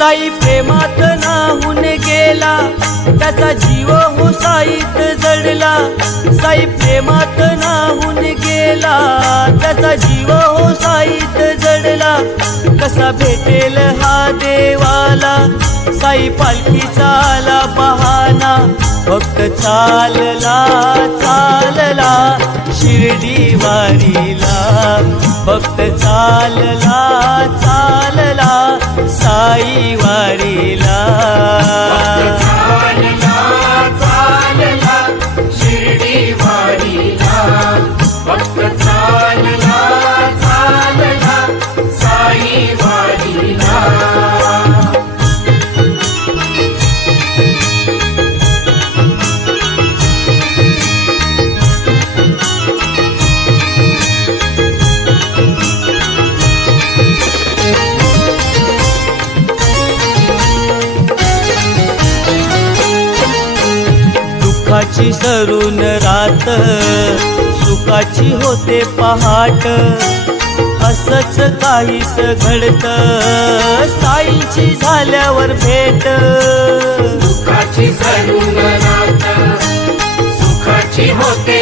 साई प्रेमात नाहून गेला, त्याचा जीव हुसाईत जडला. साई प्रेमात नाहून गेला, त्याचा जीव हुसाईत जडला. कसा भेटेल हा देवाला, साई पालखीचा आला बहाना. भक्त चालला चालला शिर्डी वारीला, भक्त चालला चालला साई वारीला. चालला चालला शिर्डी वारीला, भक्त चालला चालला साई वारीला. दुःखाची सरून रात, सुखाची होते पहाट. असंच काहीस घडत, साईंची झाल्यावर भेट. दुःखाची सरून रात, सुखाची होते